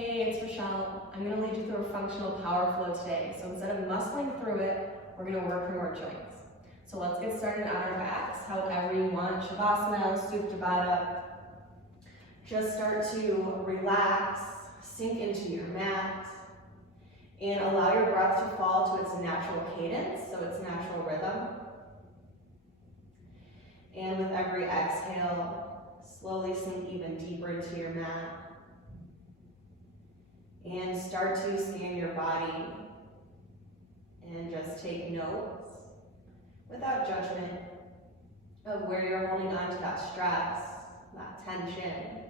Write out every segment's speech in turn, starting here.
Hey, it's Michelle. I'm going to lead you through a functional power flow today. So instead of muscling through it, we're going to work from our joints. So let's get started on our backs, however you want. Shavasana, Supta Baddha. Just start to relax, sink into your mat, and allow your breath to fall to its natural cadence, so its natural rhythm. And with every exhale, slowly sink even deeper into your mat. And start to scan your body and just take notes without judgment of where you're holding on to that stress, that tension,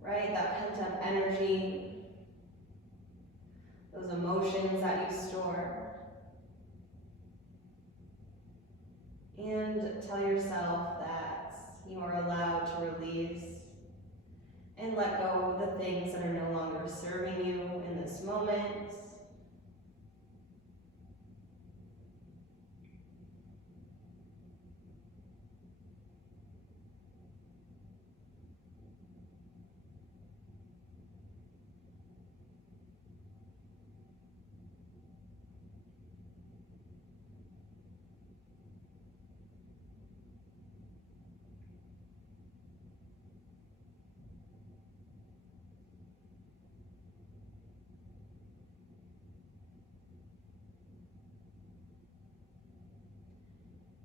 right? That pent-up energy, those emotions that you store. And tell yourself that you are allowed to release and let go of the things that are no longer serving you in this moment.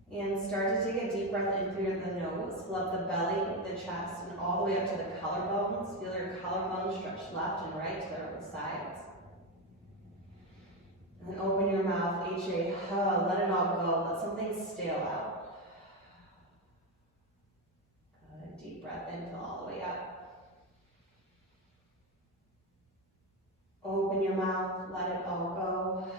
And start to take a deep breath in through the nose. Fill up the belly, the chest, and all the way up to the collarbones. Feel your collarbones stretch left and right to their own sides. And open your mouth, H-A, let it all go. Let something stale out. Good, deep breath in, fill all the way up. Open your mouth, let it all go.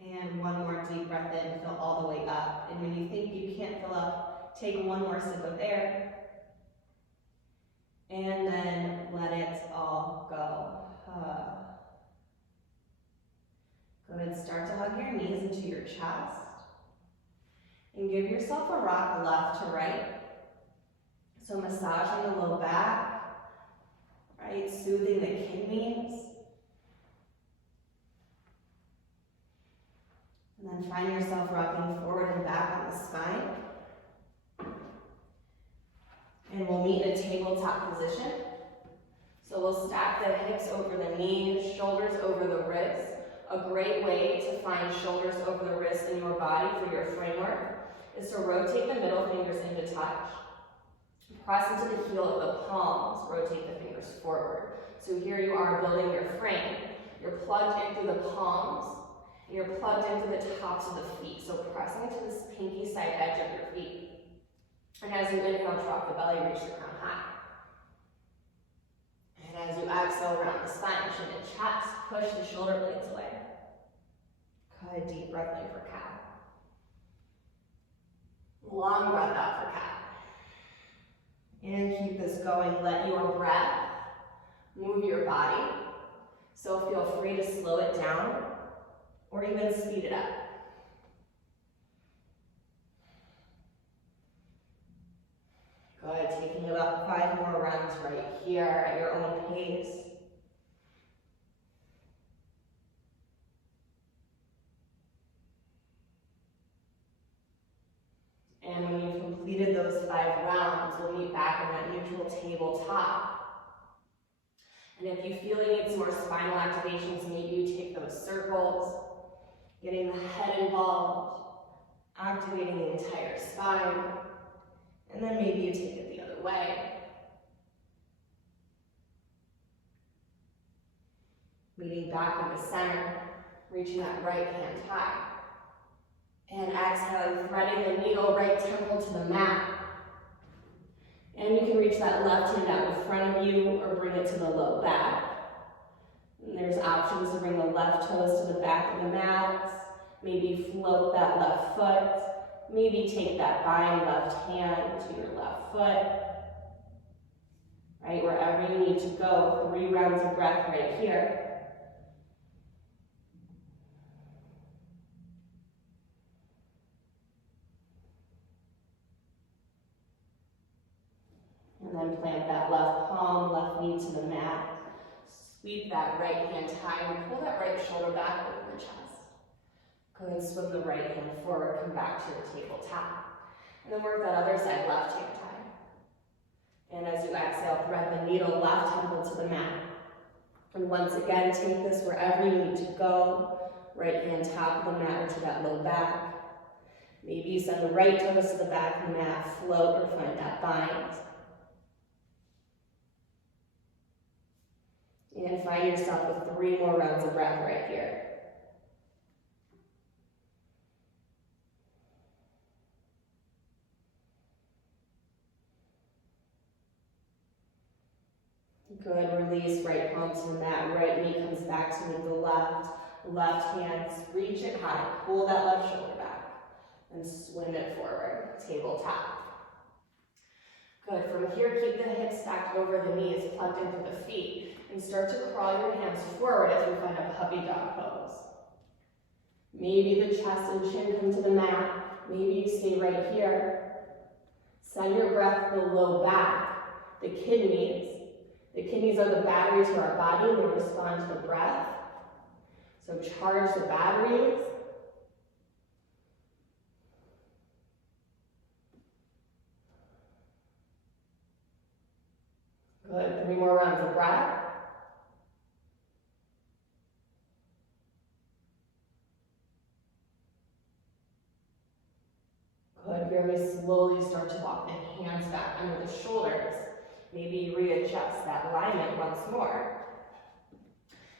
And one more deep breath in, fill all the way up. And when you think you can't fill up, take one more sip of air. And then let it all go. Good, start to hug your knees into your chest. And give yourself a rock left to right. So massaging the low back, right? Soothing the kidneys. And then find yourself rocking forward and back on the spine. And we'll meet in a tabletop position. So we'll stack the hips over the knees, shoulders over the wrists. A great way to find shoulders over the wrists in your body for your framework is to rotate the middle fingers into touch. Press into the heel of the palms, rotate the fingers forward. So here you are building your frame. You're plugged in through the palms. And you're plugged into the tops of the feet, so pressing into this pinky side edge of your feet. And as you inhale, drop the belly, reach the crown high. And as you exhale, round the spine, chin and chest, push the shoulder blades away. Good, deep breath in for cow. Long breath out for cat. And keep this going. Let your breath move your body. So feel free to slow it down or even speed it up. Good, taking about 5 more rounds right here at your own pace. And when you've completed those 5 rounds, we'll meet back in that neutral tabletop. And if you feel you need some more spinal activations, maybe you take those circles, getting the head involved, activating the entire spine, and then maybe you take it the other way. Meeting back in the center, reaching that right hand high. And exhale, threading the needle, right temple to the mat. And you can reach that left hand out in front of you or bring it to the low back. And there's options to bring the left toes to the back of the mat. Maybe float that left foot. Maybe take that bind left hand to your left foot. Right, wherever you need to go. 3 rounds of breath right here. And then plant that left left palm, left knee to the mat. Sweep that right hand high and pull that right shoulder back over the chest. Go ahead and swim the right hand forward, come back to your tabletop. And then work that other side, left hand high. And as you exhale, thread the needle, left temple to the mat. And once again, take this wherever you need to go. Right hand top of the mat or to that low back. Maybe you send the right toes to the back of the mat, float or find that bind. And find yourself with 3 more rounds of breath right here. Good, release, right palm to the mat, right knee comes back to meet the left. Left hand, reach it high, pull that left shoulder back, and swim it forward, tabletop. Good, from here, keep the hips stacked over the knees, plugged into the feet, and start to crawl your hands forward as we find a puppy dog pose. Maybe the chest and chin come to the mat, maybe you stay right here. Send your breath below back, the kidneys. The kidneys are the battery to our body, and they respond to the breath. So charge the batteries. Good, 3 more rounds of breath. Good, very slowly start to walk the hands back under the shoulders. Maybe readjust that alignment once more.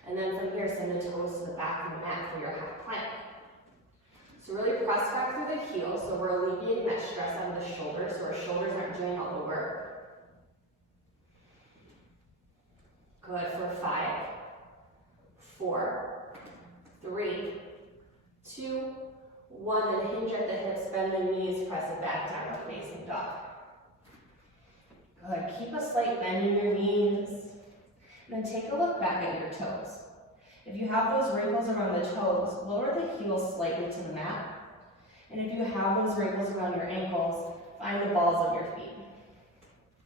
And then from here, send the toes to the back of the mat for your high plank. So really press back through the heels, so we're alleviating that stress out of the shoulders, so our shoulders aren't doing all the work. Good, for 5, 4, 3, 2, 1, and hinge at the hips, bend the knees, press it back down, facing dog. Good, keep a slight bend in your knees. Then take a look back at your toes. If you have those wrinkles around the toes, lower the heels slightly to the mat. And if you have those wrinkles around your ankles, find the balls of your feet.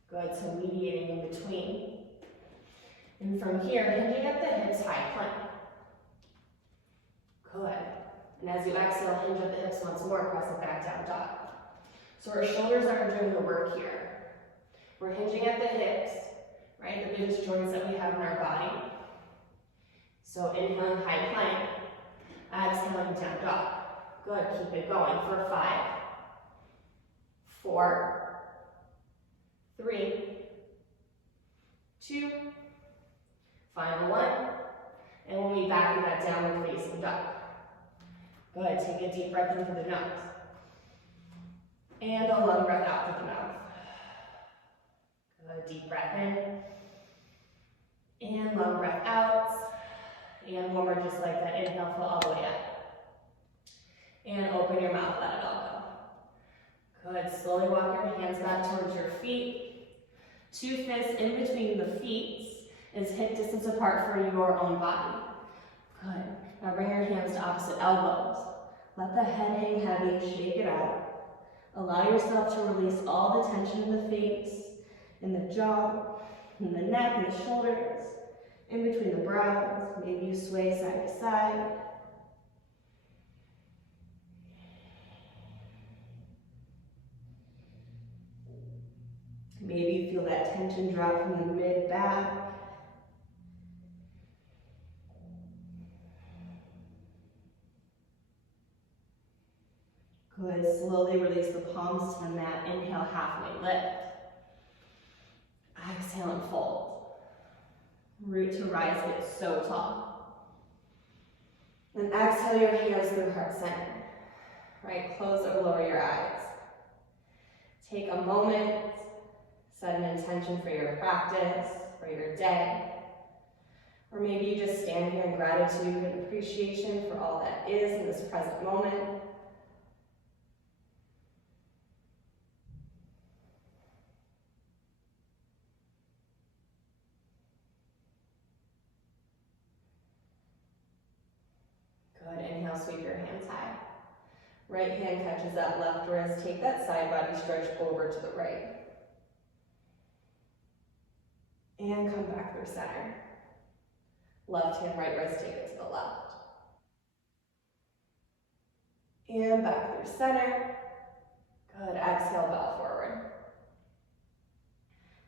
Good, so mediating in between. And from here, hinging at the hips, high plank. Good. And as you exhale, hinge at the hips once more, press it back down, dog. So our shoulders aren't doing the work here. We're hinging at the hips, right? The biggest joints that we have in our body. So inhaling high plank, exhaling down dog. Good, keep it going for 5, 4, 3, 2, final 1, and we'll be back in that downward facing dog. Good, take a deep breath in through the nose. And a long breath out through the mouth. Good, deep breath in. And long breath out. And one more just like that. Inhale, fill all the way up. And open your mouth, let it all go. Good, slowly walk your hands back towards your feet. 2 fists in between the feet is hip distance apart for your own body. Good, now bring your hands to opposite elbows. Let the head hang heavy, shake it out. Allow yourself to release all the tension in the face, in the jaw, in the neck, and the shoulders, in between the brows. Maybe you sway side to side. Maybe you feel that tension drop from the mid-back. Good, slowly release the palms to the mat. Inhale, halfway lift. Exhale and fold. Root to rise, get so tall. Then exhale your hands through heart center. Right, close or lower your eyes. Take a moment, set an intention for your practice, for your day. Or maybe you just stand here in gratitude and appreciation for all that is in this present moment. Good, inhale, sweep your hands high. Right hand catches that left wrist. Take that side body stretch over to the right. And come back through center. Left hand, right wrist, take it to the left. And back through center. Good, exhale, bow forward.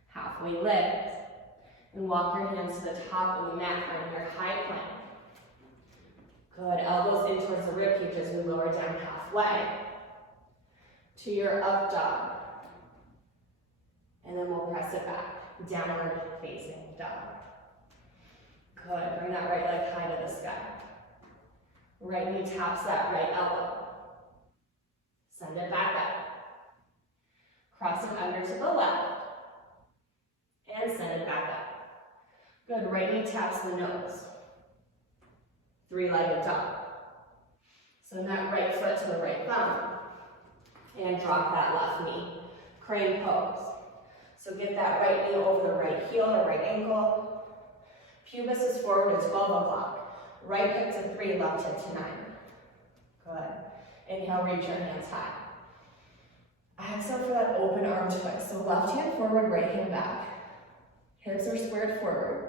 Halfway lift. And walk your hands to the top of the mat for your high plank. Good, elbows in towards the rib cage as we lower down halfway. To your up dog. And then we'll press it back. Downward facing dog. Good, bring that right leg high to the sky. Right knee taps that right elbow. Send it back up. Cross it under to the left. And send it back up. Good, right knee taps the nose. Three-legged dog. Send that right foot to the right thumb. And drop that left knee. Crane pose. So get that right knee over the right heel or right ankle. Pubis is forward to 12 o'clock. Right hip to 3, left hip to 9. Good. Inhale, reach your hands high. Exhale for that open arm twist. So left hand forward, right hand back. Hips are squared forward.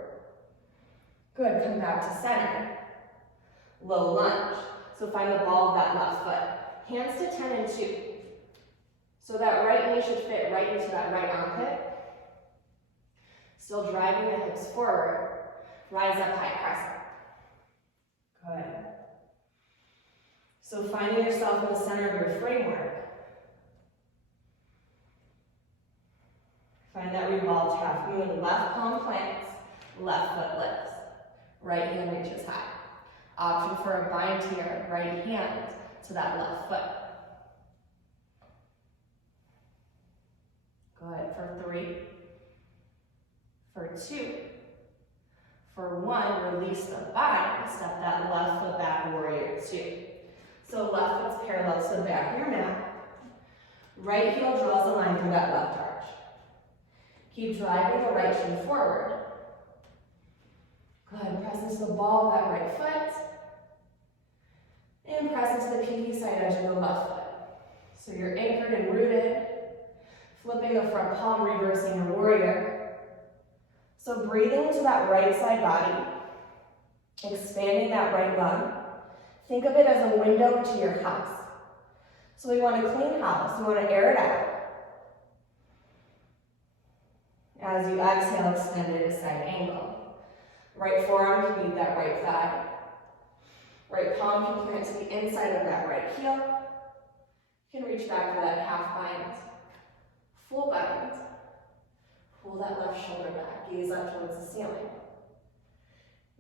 Good, come back to center. Low lunge. So find the ball of that left foot. Hands to 10 and 2. So that right knee should fit right into that right armpit. Still driving the hips forward. Rise up high, crescent. Good. So finding yourself in the center of your framework. Find that revolved half moon. Left palm plants, left foot lifts. Right hand reaches high. Option for a bind here, right hand to that left foot. Good, for 3, for 2, for 1, release the bind, step that left foot back, warrior 2. So left foot's parallel to the back of your mat. Right heel draws a line through that left arch. Keep driving the right shin forward. Good, press into the ball of that right foot. And press into the pinky side edge of the left foot. So you're anchored and rooted. Flipping the front palm, reversing your warrior. So breathing into that right side body. Expanding that right lung. Think of it as a window to your house. So we want a clean house. We want to air it out. As you exhale, extend it to side angle. Right forearm can meet that right thigh. Right palm can point to the inside of that right heel. You can reach back to that half bind. Full bind. Pull that left shoulder back. Gaze up towards the ceiling.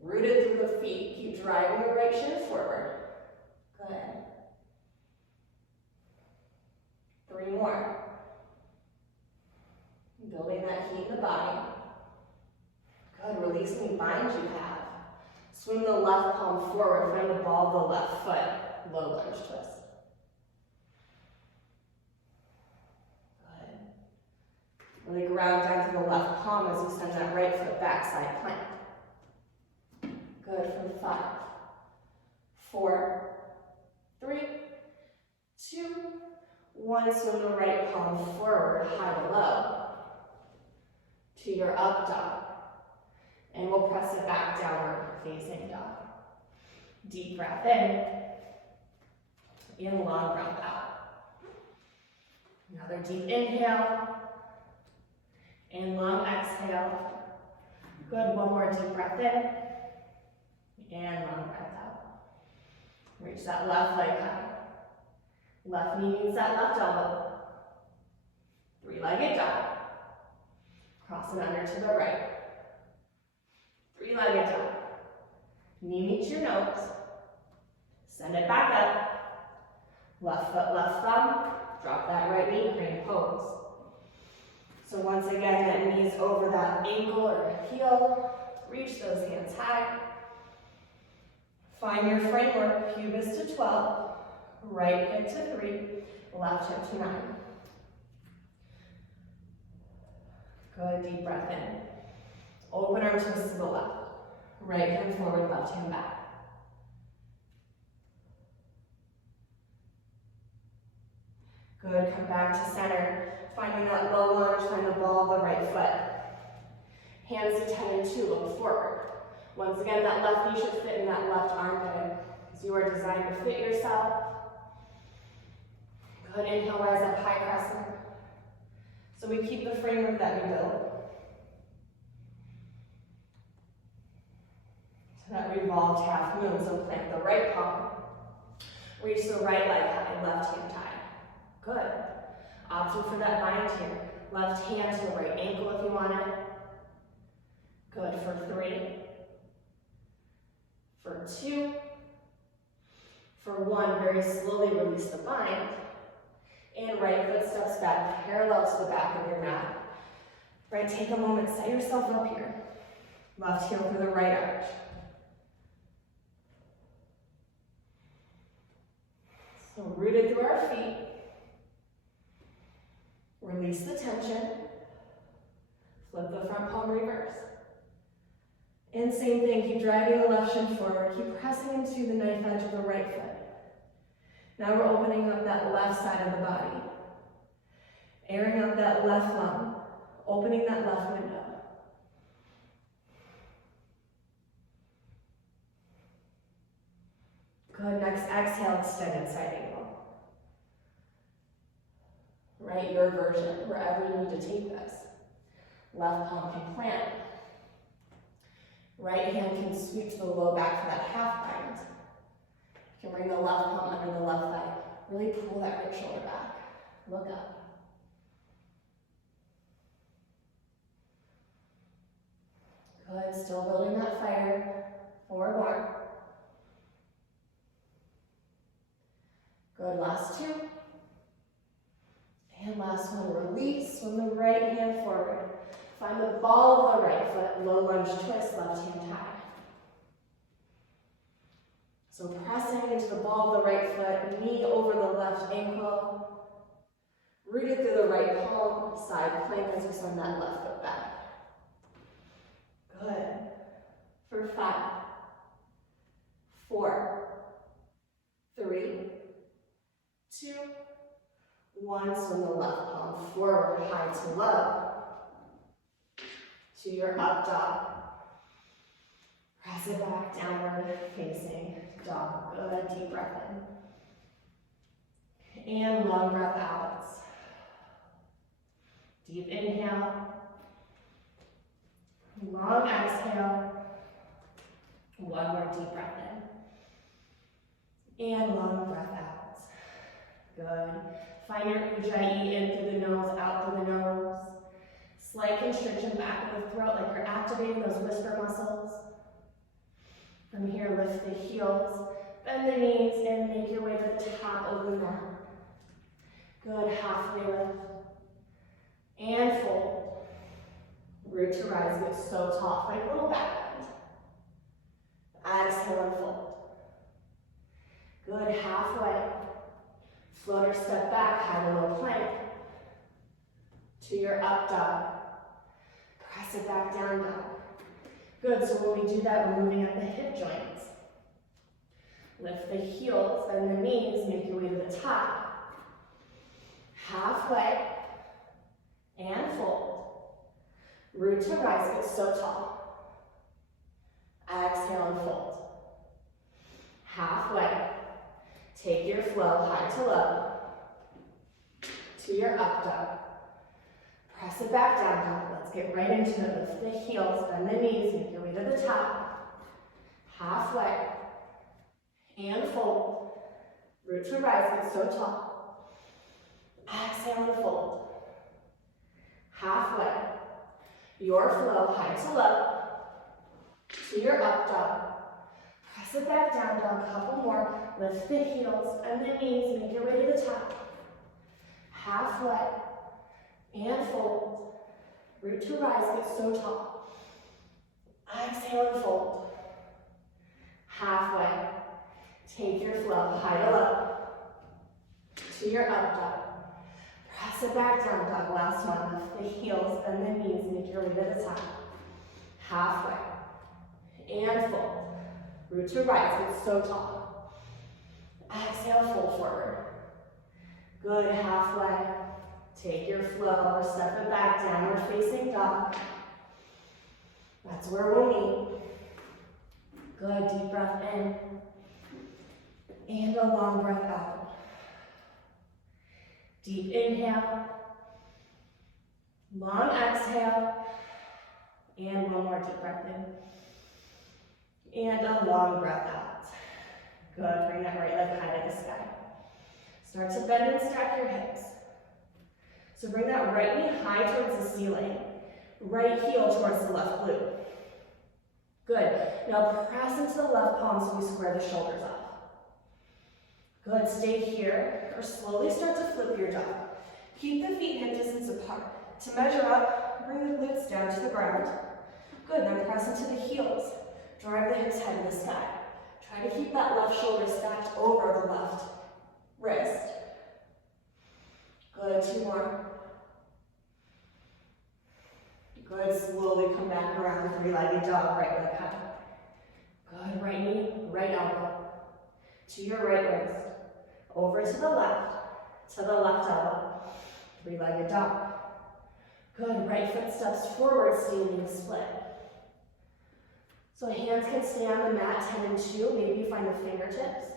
Rooted through the feet. Keep driving the right shin forward. Good. 3 more. Building that heat in the body. Good. Release any bind you have. Swing the left palm forward. Find the ball of the left foot. Low lunge twist. Really ground down to the left palm as you send that right foot back, side plank. Good, for 5, 4, 3, 2, 1. Swing the right palm forward, high to low, to your up dog. And we'll press it back, downward facing dog. Deep breath in, and long breath out. Another deep inhale. And long exhale. Good, 1 more deep breath in. And long breath out. Reach that left leg high. Left knee meets that left elbow. 3-legged dog. Cross it under to the right. 3-legged dog. Knee meets your nose. Send it back up. Left foot, left thumb. Drop that right knee, crane pose. So once again, that knee's over that ankle or heel. Reach those hands high. Find your framework, pubis to 12, right hip to 3, left hip to 9. Good, deep breath in. Open arm twist to the left. Right hand forward, left hand back. Good, come back to center. Finding that low lunge, find the ball of the right foot. Hands to 10 and 2, look forward. Once again, that left knee should fit in that left armpit, because you are designed to fit yourself. Good, inhale, rise up, high crescent. So we keep the framework that we built. So that revolved half moon, so plant the right palm. Reach the right leg high, left hand high. Good. Option for that bind here. Left hand to the right ankle if you want it. Good, for 3. For 2. For 1, very slowly release the bind. And right foot steps back, parallel to the back of your mat. Right, take a moment, set yourself up here. Left heel for the right arch. So rooted through our feet. Release the tension. Flip the front palm, reverse. And same thing, keep driving the left shin forward. Keep pressing into the knife edge of the right foot. Now we're opening up that left side of the body. Airing out that left lung. Opening that left window. Good, next exhale, extended side angle. Right, your version, wherever you need to take this. Left palm can plant. Right hand can sweep to the low back for that half bind. You can bring the left palm under the left thigh. Really pull that right shoulder back. Look up. Good, still building that fire. 4 more. Good, last 2. And last one, release, swing the right hand forward. Find the ball of the right foot, low lunge twist, left hand high. So pressing into the ball of the right foot, knee over the left ankle, rooted through the right palm, side plank as you send that left foot back. Good. For 5, 4, 3, 2, 1, swing the left palm forward, high to low. To your up dog. Press it back, downward facing dog. Good, deep breath in. And long breath out. Deep inhale. Long exhale. 1 more deep breath in. And long breath out. Good. Find your ujjayi in through the nose, out through the nose. Slight constriction back of the throat, like you're activating those whisper muscles. From here, lift the heels, bend the knees, and make your way to the top of the mat. Good, halfway lift. And fold. Root to rise, get so tall. Find a little back bend. Exhale and fold. Good, halfway. Floater step back, high to low plank. To your up dog. Press it back down, dog. Good, so when we do that, we're moving up the hip joints. Lift the heels, bend the knees, make your way to the top. Halfway, and fold. Root to rise, get so tall. Exhale and fold. Halfway. Take your flow, high to low. To your up dog. Press it back down, dog. Let's get right into it. Lift the heels, bend the knees, make your way to the top. Halfway. And fold. Root to rise, get so tall. Exhale and fold. Halfway. Your flow, high to low. To your up dog. Press it back down, dog. Couple more. Lift the heels, bend the knees, make your way to the top. Halfway. And fold. Root to rise, get so tall. Exhale and fold. Halfway. Take your flow, high to low. To your up dog. Press it back down, dog. Last one. Lift the heels, bend the knees, make your way to the top. Halfway. And fold. Root to rise, get so tall. Exhale, fold forward. Good, halfway. Take your flow, step it back, downward facing dog. That's where we'll meet. Good, deep breath in. And a long breath out. Deep inhale. Long exhale. And one more deep breath in. And a long breath out. Good, bring that right leg high to the sky. Start to bend and stack your hips. So bring that right knee high towards the ceiling. Right heel towards the left glute. Good. Now press into the left palm so we square the shoulders up. Good. Stay here or slowly start to flip your dog. Keep the feet hip distance apart. To measure up, bring the glutes down to the ground. Good. Then press into the heels. Drive the hips high to the sky. Try to keep that left shoulder stacked over the left wrist. Good. 2 more. Good, slowly come back around, 3-legged dog, right leg high. Good, right knee, right elbow. To your right wrist. Over to the left elbow. 3-legged dog. Good, right foot steps forward, standing split. So hands can stay on the mat, 10 and 2. Maybe you find the fingertips.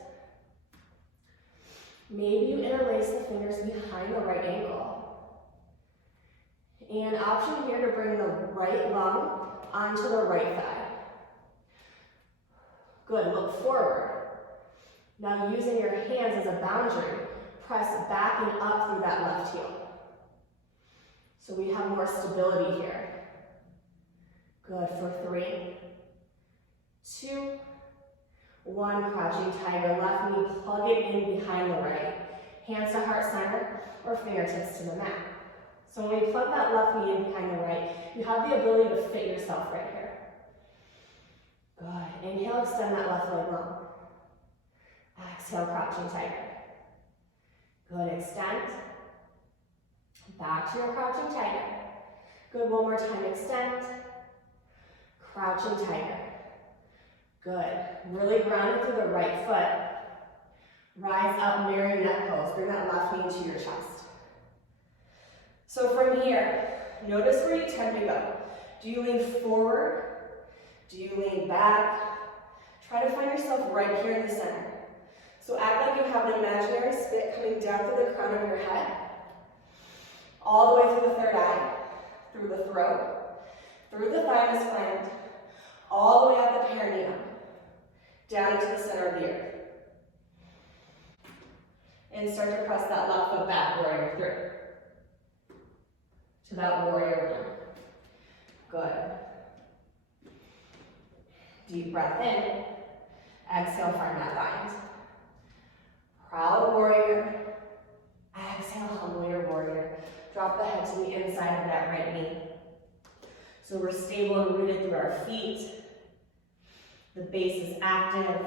Maybe you interlace the fingers behind the right ankle. And option here to bring the right lung onto the right thigh. Good, look forward. Now using your hands as a boundary, press back and up through that left heel. So we have more stability here. Good, for 3, 2, 1, crouching tiger. Left knee, plug it in behind the right. Hands to heart center or fingertips to the mat. So when you plug that left knee in behind the right, you have the ability to fit yourself right here. Good. Inhale, extend that left leg long. Exhale, crouching tiger. Good, extend. Back to your crouching tiger. Good, one more time, extend. Crouching tiger. Good. Really ground it through the right foot. Rise up, marionette pose. Bring that left knee to your chest. So from here, notice where you tend to go. Do you lean forward? Do you lean back? Try to find yourself right here in the center. So act like you have an imaginary spit coming down through the crown of your head, all the way through the third eye, through the throat, through the thymus gland, all the way up the perineum, down into the center of the earth. And start to press that left foot back, warrior 3. To that warrior 1. Good. Deep breath in. Exhale, find that bind. Proud warrior. Exhale, humble your warrior. Drop the head to the inside of that right knee. So we're stable and rooted through our feet. The base is active.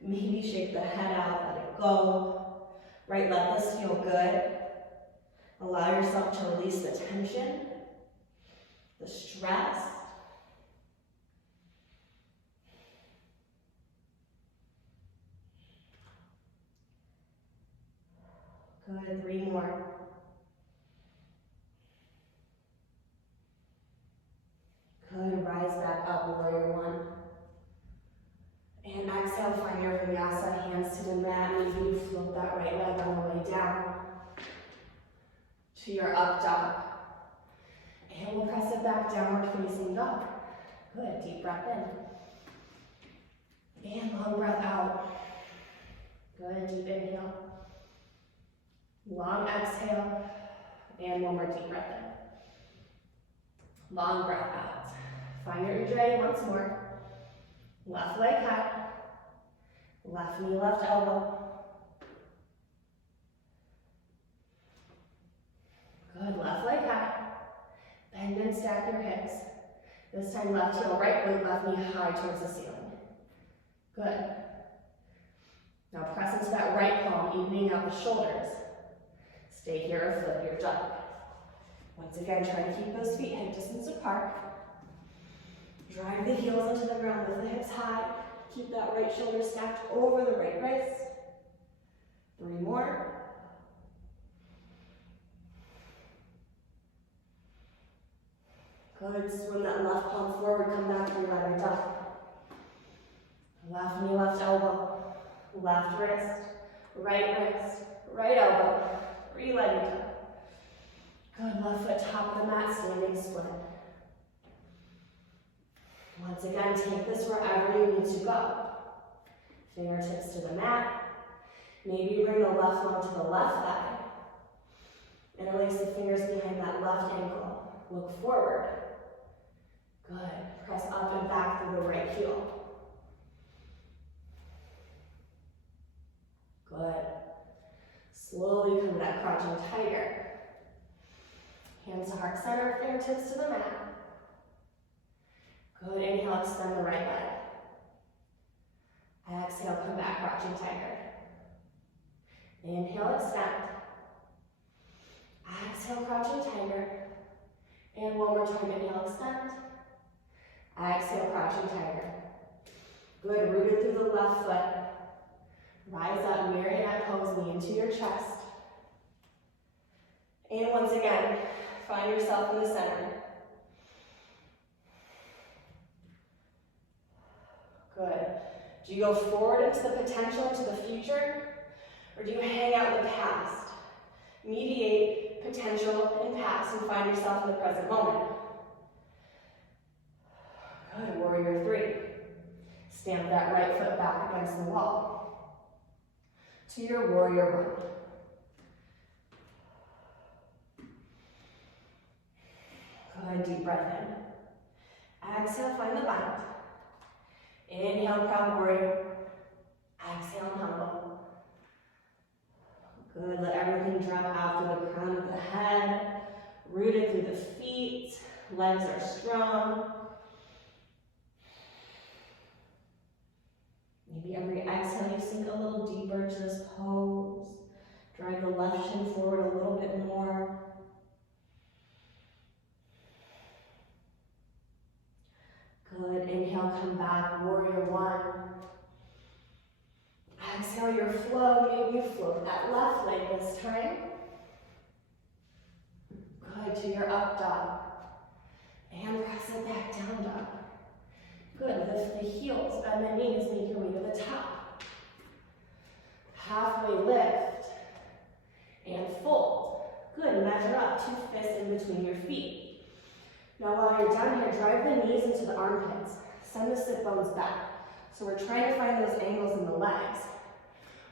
Maybe shake the head out, let it go. Right, let this feel good. Allow yourself to release the tension, the stress. Good, 3 more. Good, rise back up, warrior 1. And exhale, find your vinyasa, hands to the mat. Maybe you float that right leg on the way down to your up dog. And we'll press it back, downward facing dog. Good, deep breath in. And long breath out. Good, deep inhale. Long exhale. And one more deep breath in. Long breath out. Find your ujjayi once more. Left leg high. Left knee, left elbow. Good, left leg high. Bend and stack your hips. This time left heel, right glute, left knee high towards the ceiling. Good. Now press into that right palm, evening out the shoulders. Stay here or flip your dog. Once again, try to keep those feet hip distance apart. Drive the heels into the ground, lift the hips high. Keep that right shoulder stacked over the right wrist. 3 more. Good, swim that left palm forward, come down Left wrist, right elbow, re-leg it up. Good, left foot top of the mat, standing split. Once again, take this wherever you need to go. Fingertips to the mat. Maybe bring the left lung to the left thigh. Interlace the fingers behind that left ankle. Look forward. Good. Press up and back through the right heel. Good. Slowly come to that crouching tiger. Hands to heart center, fingertips to the mat. Good. Inhale, extend the right leg. Exhale, come back, crouching tiger. Inhale, extend. Exhale, crouching tiger. And one more time, inhale, extend. Exhale, crouching tiger. Good, rooted through the left foot. Rise up, marionette pose, knee into your chest. And once again, find yourself in the center. Good. Do you go forward into the potential, into the future? Or do you hang out in the past? Mediate potential and past and find yourself in the present moment. Good, warrior three. Stamp that right foot back against the wall. To your warrior one. Good, deep breath in. Exhale, find the bind. Inhale, proud warrior. Exhale, humble. Good, let everything drop out through the crown of the head. Rooted through the feet. Legs are strong. Maybe every exhale you sink a little deeper to this pose. Drive the left shin forward a little bit more. Good, inhale, come back, warrior one. Exhale your flow, maybe you float that left leg this time. Good, to your up dog. And press it back, down dog. Good, lift the heels, bend the knees, make your way to the top. Halfway lift and fold. Good, measure up, 2 fists in between your feet. Now while you're down here, drive the knees into the armpits. Send the sit bones back. So we're trying to find those angles in the legs.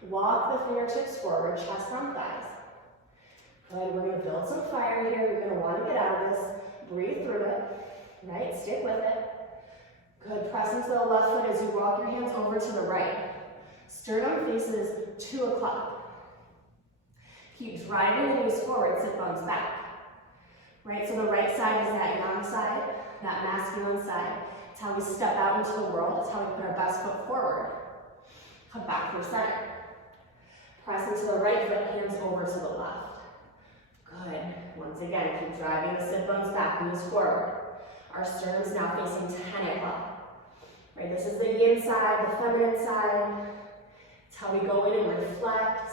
Walk the fingertips forward, chest on thighs. Good, we're gonna build some fire here. You're gonna wanna get out of this. Breathe through it, right? Stick with it. Good, press into the left foot as you walk your hands over to the right. Sternum faces 2 o'clock. Keep driving the knees forward, sit bones back. Right, so the right side is that yang side, that masculine side. It's how we step out into the world. It's how we put our best foot forward. Come back for center. Press into the right foot, hands over to the left. Good. Once again, keep driving the sit bones back, knees forward. Our sternum's now facing 10 o'clock. Right, this is the yin side, the feminine side. It's how we go in and reflect.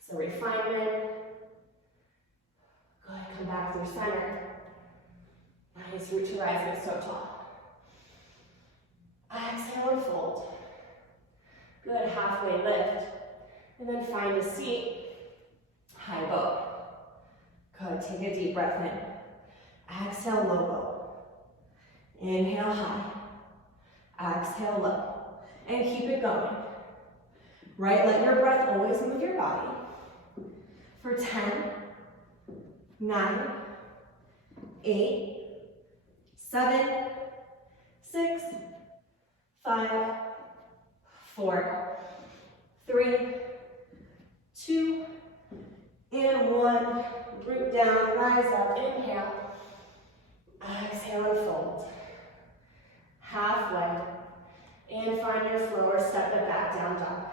So refinement. Good, come back through center. Nice, root to rise, get so tall. Exhale and fold. Good, halfway lift. And then find a seat, high bow. Good, take a deep breath in. Exhale, low bow. Inhale, high. Exhale, low. And keep it going. Right, let your breath always move your body. For 10, 9, 8, 7, 6, 5, 4, 3, 2, and 1. Root down, rise up, inhale. Exhale and fold. Halfway. And find your flow or step it back, down dog.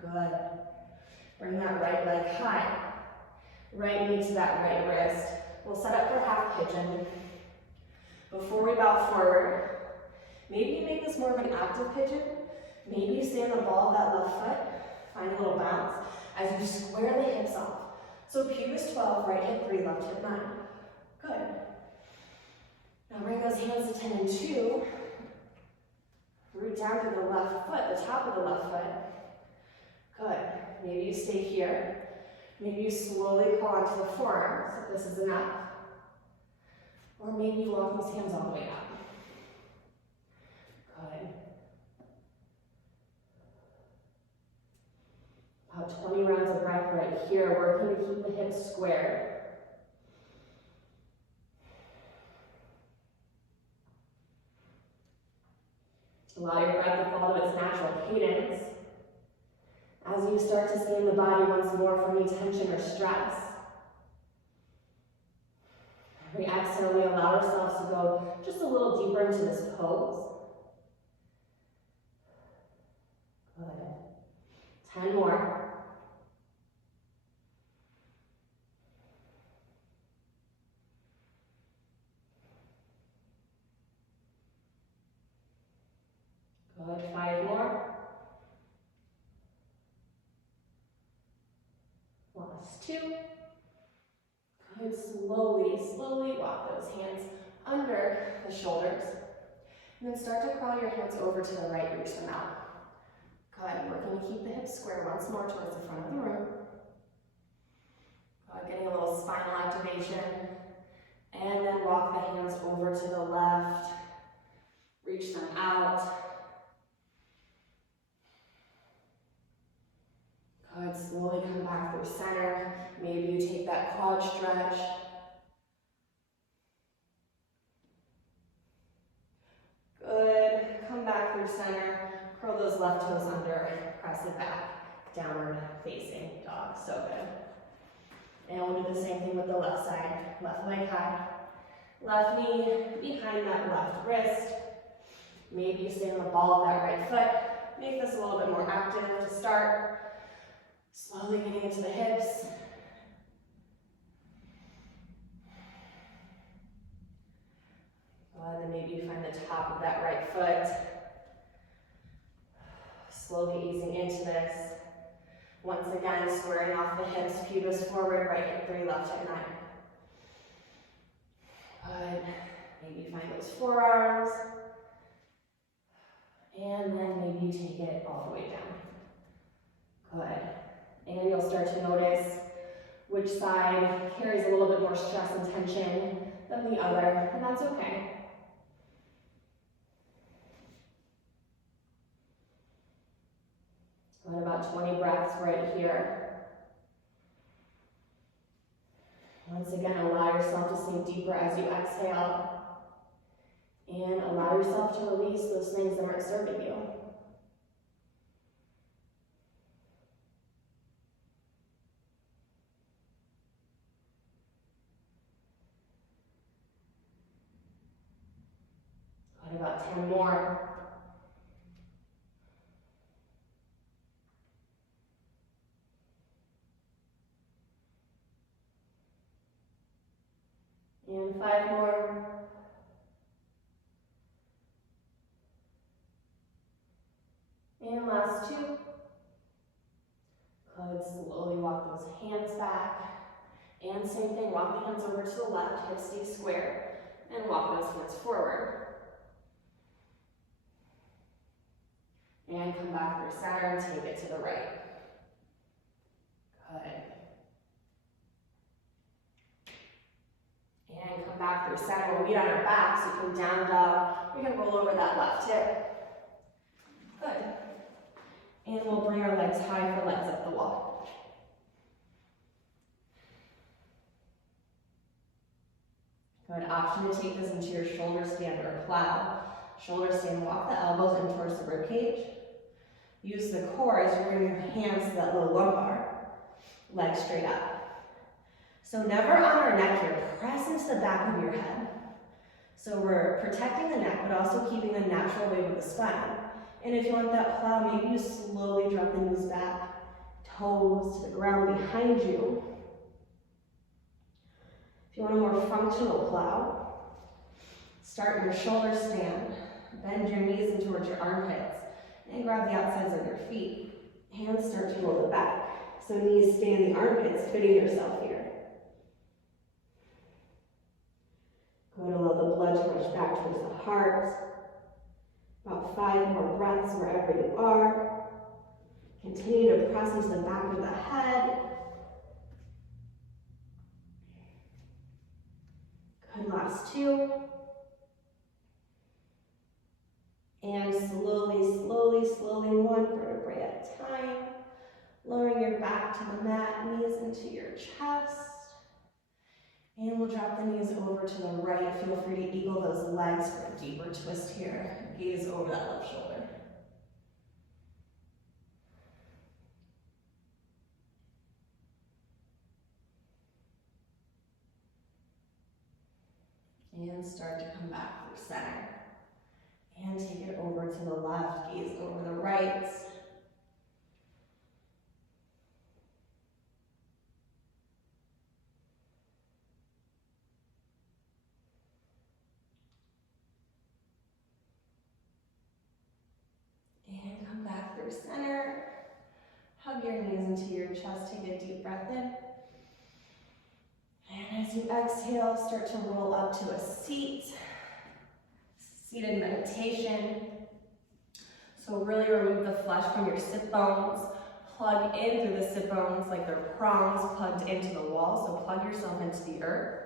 Good. Bring that right leg high. Right knee to that right wrist. We'll set up for half pigeon. Before we bow forward, maybe you make this more of an active pigeon. Maybe you stay on the ball of that left foot. Find a little bounce as you square the hips off. So pubis 12, right hip 3, left hip 9. Good. Now bring those hands to 10 and 2. root down to the left foot, the top of the left foot. Good. Maybe you stay here. Maybe you slowly crawl onto the forearms if this is enough. Or maybe you walk these hands all the way up. Good. About 20 rounds of breath right here, working to keep the hips square. Allow your breath to fall to its natural cadence. As you start to see in the body once more for any tension or stress. Every exhale, we allow ourselves to go just a little deeper into this pose. Good. 10 more. Good. 5 more. Last 2. Good. Slowly walk those hands under the shoulders. And then start to crawl your hands over to the right, reach them out. Good. Working to keep the hips square once more towards the front of the room. Good. Getting a little spinal activation. And then walk the hands over to the left. Reach them out. Good, slowly come back through center. Maybe you take that quad stretch. Good, come back through center. Curl those left toes under, press it back. Downward facing dog, so good. And we'll do the same thing with the left side. Left leg high. Left knee behind that left wrist. Maybe you stay on the ball of that right foot. Make this a little bit more active to start. Slowly getting into the hips. And then maybe you find the top of that right foot. Slowly easing into this. Once again, squaring off the hips, pubis forward, right hip 3, left hip 9. Good. Maybe you find those forearms. And then maybe you take it all the way down. Good. And you'll start to notice which side carries a little bit more stress and tension than the other, and that's okay. Good, about 20 breaths right here. Once again, allow yourself to sink deeper as you exhale. And allow yourself to release those things that aren't serving you. Got about 10 more. And 5 more. And last 2. Good, slowly walk those hands back. And same thing, walk the hands over to the left, hips stay square, and walk those hands forward. And come back through center and take it to the right. Good. And come back through center. We'll meet on our back, so you can down dog. We can roll over that left hip. Good. And we'll bring our legs high for legs up the wall. Good. Option to take this into your shoulder stand or plow. Shoulder stand, walk the elbows in towards the ribcage. Use the core as you bring your hands to that low lumbar. Legs straight up. So never on our neck here, press into the back of your head. So we're protecting the neck, but also keeping the natural wave of the spine. And if you want that plow, maybe you slowly drop the knees back, toes to the ground behind you. If you want a more functional plow, start your shoulder stand. Bend your knees in towards your armpits and grab the outsides of your feet. Hands start to roll the back. So knees stay in the armpits, fitting yourself here. Go and allow the blood to rush back towards the heart. About 5 more breaths wherever you are. Continue to press into the back of the head. Good, last 2. And slowly, slowly, slowly, 1 vertebrae at a time. Lowering your back to the mat, knees into your chest. And we'll drop the knees over to the right. Feel free to eagle those legs for a deeper twist here. Gaze over that left shoulder. And start to come back through center. And take it over to the left, gaze over the right. And come back through center. Hug your knees into your chest, take a deep breath in. And as you exhale, start to roll up to a seat. Seated meditation. So really remove the flesh from your sit bones. Plug in through the sit bones like they're prongs plugged into the wall. So plug yourself into the earth.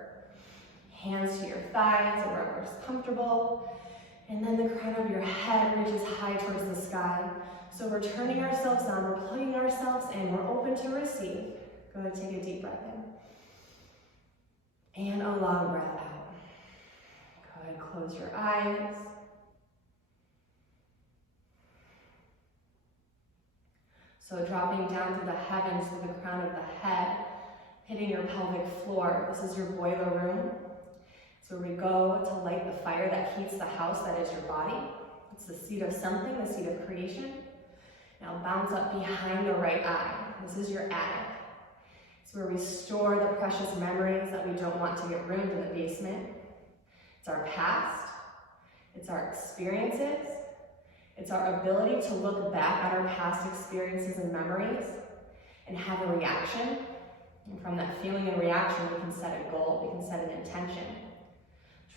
Hands to your thighs or wherever is comfortable. And then the crown of your head reaches high towards the sky. So we're turning ourselves on, we're plugging ourselves in, we're open to receive. Go ahead, take a deep breath in. And a long breath out. Go ahead, close your eyes. So dropping down through the heavens to the crown of the head, hitting your pelvic floor. This is your boiler room. It's where we go to light the fire that heats the house that is your body. It's the seat of something, the seat of creation. Now bounce up behind the right eye. This is your attic. It's where we store the precious memories that we don't want to get ruined in the basement. It's our past. It's our experiences. It's our ability to look back at our past experiences and memories and have a reaction. And from that feeling and reaction, we can set a goal, we can set an intention.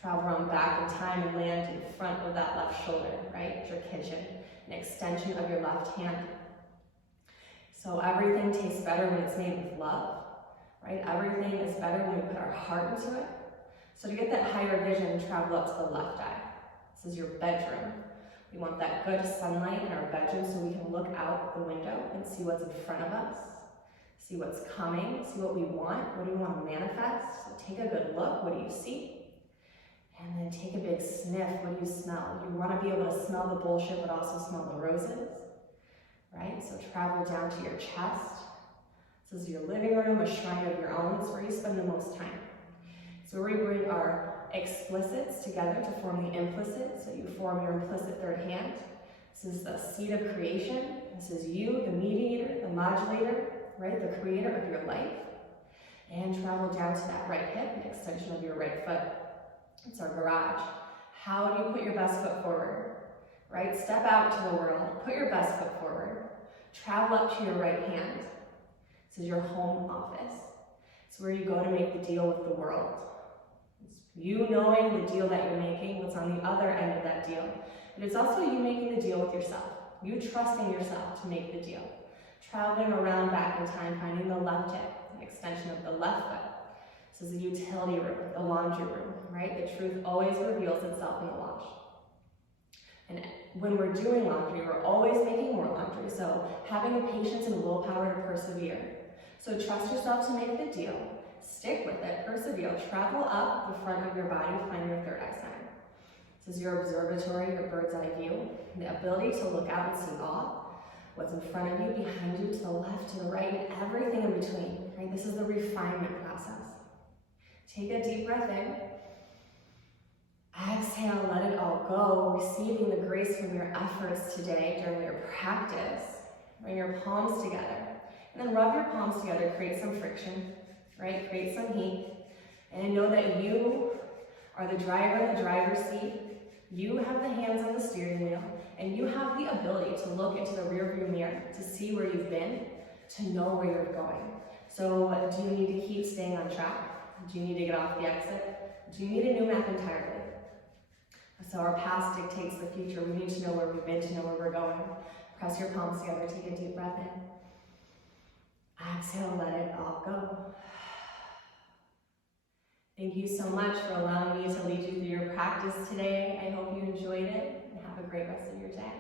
Travel around back in time and land in front of that left shoulder, right? It's your kitchen, an extension of your left hand. So everything tastes better when it's made with love, right? Everything is better when we put our heart into it. So to get that higher vision, travel up to the left eye. This is your bedroom. We want that good sunlight in our bedroom so we can look out the window and see what's in front of us, see what's coming, see what we want, what do we want to manifest. So take a good look, what do you see? And then take a big sniff, what do you smell? You want to be able to smell the bullshit but also smell the roses, right? So travel down to your chest. This is your living room, a shrine of your own. It's where you spend the most time. So we bring our explicits together to form the implicit, so you form your implicit third hand. This is the seed of creation. This is you, the mediator, the modulator, right? The creator of your life. And travel down to that right hip, an extension of your right foot. It's our garage. How do you put your best foot forward, right? Step out to the world, put your best foot forward. Travel up to your right hand. This is your home office. It's where you go to make the deal with the world. You knowing the deal that you're making, what's on the other end of that deal. But it's also you making the deal with yourself. You trusting yourself to make the deal. Traveling around back in time, finding the left hip, an extension of the left foot. This is a utility room, a laundry room, right? The truth always reveals itself in the wash. And when we're doing laundry, we're always making more laundry. So having the patience and willpower to persevere. So trust yourself to make the deal. Stick with it, persevere, travel up the front of your body, find your third eye sign. This is your observatory, your bird's eye view, the ability to look out and see all, what's in front of you, behind you, to the left, to the right, and everything in between, right? This is the refinement process. Take a deep breath in. Exhale, let it all go, receiving the grace from your efforts today during your practice. Bring your palms together, and then rub your palms together, create some friction. Right? Create some heat. And know that you are the driver in the driver's seat. You have the hands on the steering wheel. And you have the ability to look into the rearview mirror to see where you've been, to know where you're going. So do you need to keep staying on track? Do you need to get off the exit? Do you need a new map entirely? So our past dictates the future. We need to know where we've been to know where we're going. Press your palms together, take a deep breath in. Exhale, let it all go. Thank you so much for allowing me to lead you through your practice today. I hope you enjoyed it and have a great rest of your day.